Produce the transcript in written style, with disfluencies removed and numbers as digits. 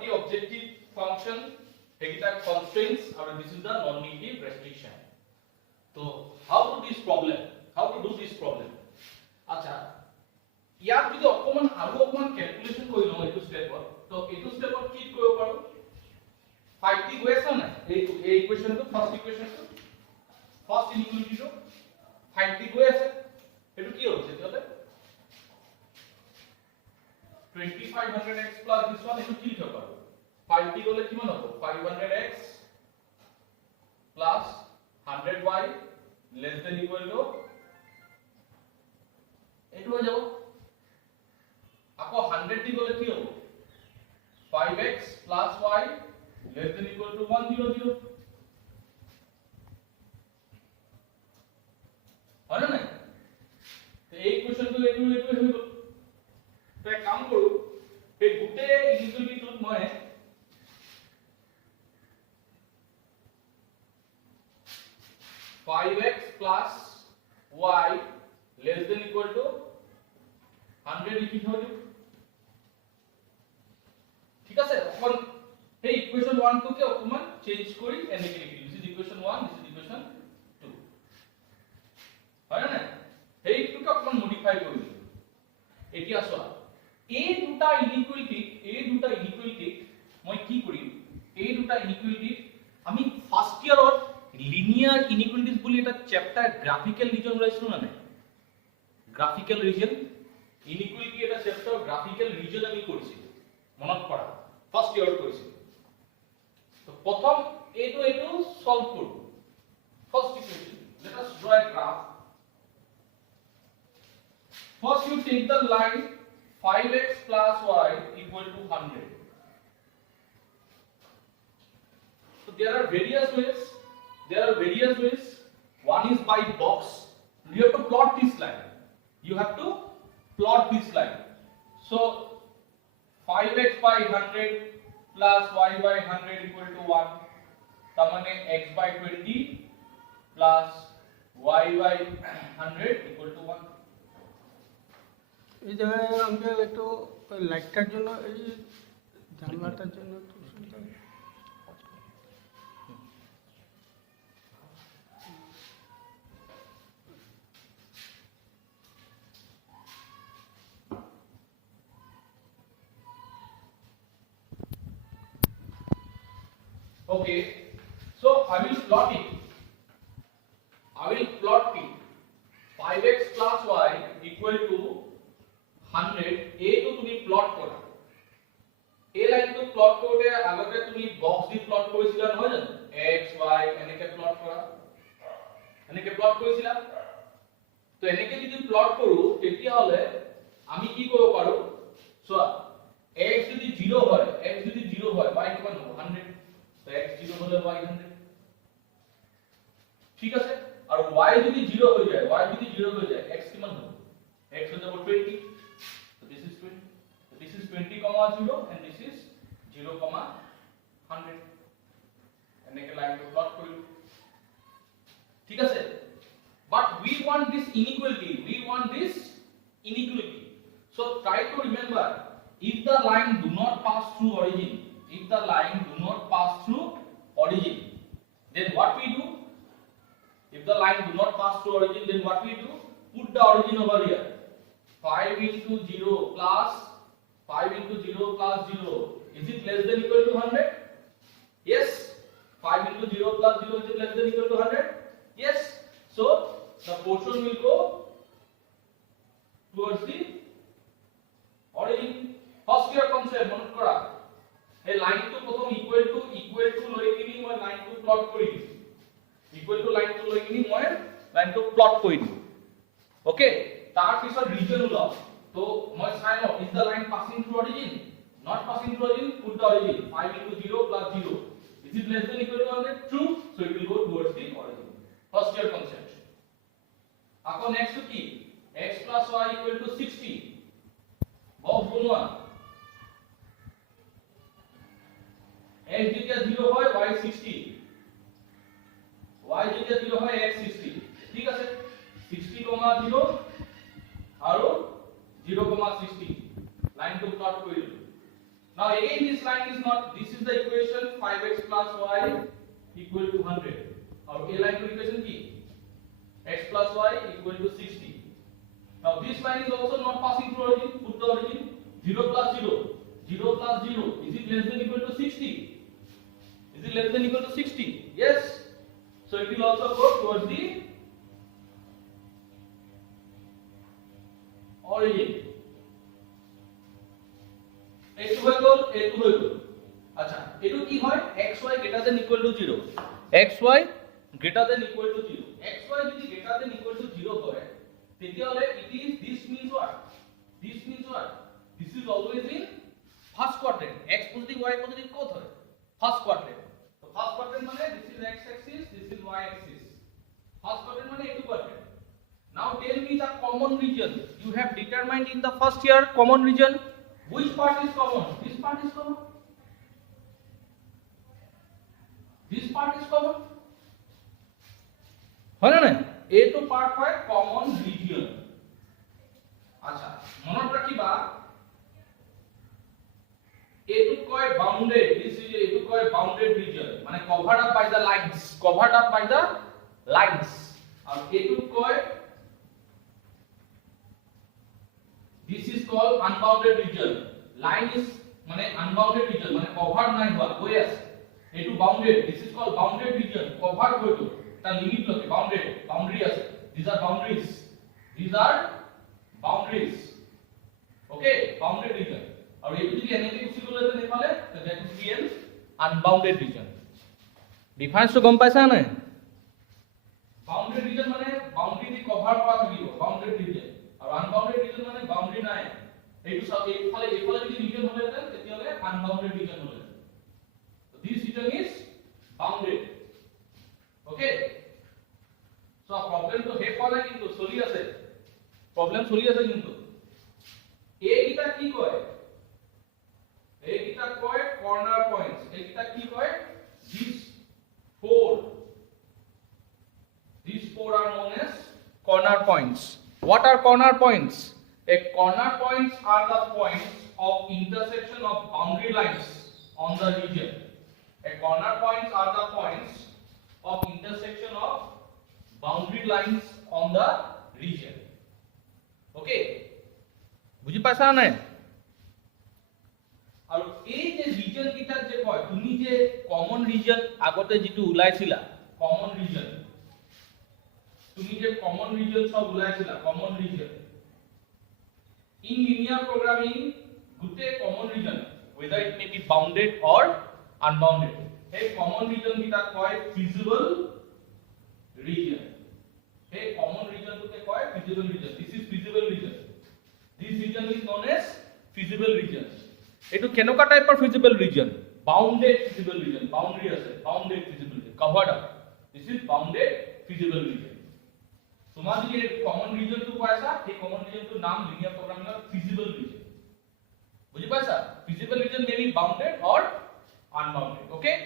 the objective function, হেগিটা constraints, and this is the non-negative restriction. So how to do this problem? আচ্ছা ইয়াত যদি অকমান আৰু অকমান ক্যালকুলেশন কৰি লওঁ এইটো স্টেপত, তো এইটো স্টেপত কি কৰিব পাৰো 5 টি গৈ আছে না এই ইকুৱেচনটো ফাৰ্স্ট ইকুৱেচনটো ফাৰ্স্ট ইনইকুৱেলিটিটো 5 টি গৈ আছে, এটো কি হৈছে তেতিয়ালে 2500x plus this one, এটো কি লিখিব পাৰো 5 টি গলে কিমান হ'ব 500x plus 100y less than equal to এটো হৈ যাব আকৌ 100 টি গলে কি হ'ব 5x plus y less than equal to 100 হয় না তো এই কোশ্চেনটো এইটো হৈ গ'ল তো এক কাম কৰো এই গুটে ইকুৱেলিটিটোত মই (5x plus y less than equal to 100 লিখি থৈ দিও ঠিক আছে এখন এই ইকুৱেচন 1 টোকে অকমান চেঞ্জ কৰি এনেকে লিখি দিও দিস ইজ ইকুৱেচন 1 দিস ইজ ইকুৱেচন 2 হয় না এইটোকে অকমান মডিফাই কৰি দিও এতিয়া চোৱা এই দুটা ইনইকুৱেলিটি মই কি কৰিম এই দুটা ইনইকুৱেলিটি আমি ফার্স্ট ইয়াৰত লিনিয়াৰ ইনইকুৱেলিটিজ বুলি এটা চ্যাপ্টাৰ গ্ৰাফিক্যাল ৰিজন ওলাইছিল না নাই গ্ৰাফিক্যাল ৰিজন ইনইকুৱেলিটি এটা চ্যাপ্টাৰ গ্ৰাফিক্যাল ৰিজন আমি কৰিছিল মনত কৰা ফার্স্ট ইয়াৰত কৰিছিল তো প্ৰথম এইটো সলভ কৰো first ইকুৱেচন let us draw a graph. First you take the line 5x plus y equal to 100. So there are various ways. One is by box. You have to plot this line. So 5x by 100 plus y by 100 equal to 1. তার মানে x by 20 plus y by 100 equal to 1. এই জায়গায় আমাকে একটু লাইটটার জন্য এই জানলাটার জন্য একটু সুবিধা Okay, so I will plot it. 5x plus y equal to 100. A to তুমি প্লট কৰা এই লাইনটো প্লট কৰোতে আগতে তুমি বক্স দি প্লট কৰিছিলা নহয় জানো x y এনেকে প্লট কৰিছিলা তো এনেকে যদি প্লট কৰো তেতিয়া হলে আমি কি কৰিব পাৰো চোৱা x যদি 0 হয় y কিমান হ'ব 100 তো x 0 হলে y 100 ঠিক আছে আর y যদি 0 হয়ে যায় x কিমান হবে x হয়ে যাব 20 so this is 20 so this is 20 comma 0 and this is 0 comma 100 এনেকে লাইন তো প্লট করিলো ঠিক আছে but we want this inequality so try to remember if the line do not pass through origin then what we do if the line do not pass through origin then what we do put the origin over here 5 into 0 plus 0 is it less than equal to 100 yes 5 into 0 plus 0 is it less than equal to 100 yes so the portion will go towards the origin first year concept মনত কৰা এই লাইনটো প্ৰথম equal to লৈ কিনি মই লাইনটো plot কৰি দিম equal to line to লৈ কিনি মই লাইনটো প্লট কৰি দিম ওকে তাৰ পিছত ৰিজন ওলাও তো মই চাই লও is the line passing through origin not passing through origin put the origin 5 into 0 plus 0 is it less than equal to 100 true so it will go towards the origin first year concept আকৌ next to কি x plus y equal to 60 box বনোৱা x যেতিয়া 0 হয় y 60 y যেতিয়া 0 হয় x 60 ঠিক আছে 60, 0 আৰু 0, 60 লাইনটো প্লট কৰিলো Now again this line is not, this is the equation 5x plus y equal to 100. Our a line equation ki x plus y equal to 60. Now this line is also not passing through origin. Put the origin 0 plus 0. 0 plus 0. Is it less than equal to 60? Is it less than equal to 60? Yes. So it will also go towards the origin. A2 হয়ে গেল, A2 হয়ে গেল। আচ্ছা, A2 কি হয়? xy greater than equal to 0. xy greater than equal to 0. xy যদি greater than equal to 0 হয়, তেতিয়াহলে it is, this means what? This means what? This is always in first quadrant. X positive, y positive কত হয়? First quadrant. তো first quadrant মানে this is x axis, this is y axis. First quadrant মানে A2 quadrant. Now tell me the common region. You have determined in the first year common region. Which part is common? This part is common. This part is common. হয় না? A2 part হয় common region. আচ্ছা, মনে রাখিবা A2 কয় bounded. This is A2 কয় bounded region. মানে covered up by the lines. Covered up by the lines. R A2 কয় this is called unbounded region. Line is মানে unbounded region মানে covered নাই হওয়া হয়ে আছে। A2 bounded. This is called bounded region. Covered হইতো তার লিমিট লকে bounded, boundary আছে। These are boundaries. These are boundaries. Okay, bounded region. और ये যদি এনএ কে কুছি বলে দেন এফালে তো that is an unbounded region. Difference তো গম পাইছা না? bounded region মানে বাউন্ডারি দি কভার করা থাকিব bounded region। আর unbounded region মানে বাউন্ডারি নাই। এইটো সব এইফালে যদি region হলে দেন তেতিয়ালে unbounded region হলে। So this region is bounded. Okay? So problem তো হে পালা কিন্তু সলি আছে। প্রবলেম সলি আছে কিন্তু। এ কিটা কি কয়? এ কিটা কয় কর্নার পয়েন্টস। এ কিটা কি কয়? These four are known as corner points. What are corner points? A corner points are the points of intersection of boundary lines on the region. A corner points are the points of intersection of boundary lines on the region. Okay? বুঝি পাইছা না? আর এই যে reason কিটা যে কয় তুমি যে কমন রিজন আগতে যেটো উলাইছিলা কমন রিজন তুমি যে কমন রিজন সব উলাইছিলা common region in linear programming গুটে common region whether it may be bounded or unbounded এই কমন রিজন কিটা কয় ফিজিবল রিজন এই কমন রিজন গুটে কয় feasible region this is feasible region this region is known as feasible region etu kenoka type of feasible region bounded feasible region boundary ase bounded feasible region covered up this is bounded feasible region তোমার যে common reason তো পাইছা এই common reason তো নাম linear programming এর feasible region বুঝি পাইছা feasible region may be bounded or unbounded okay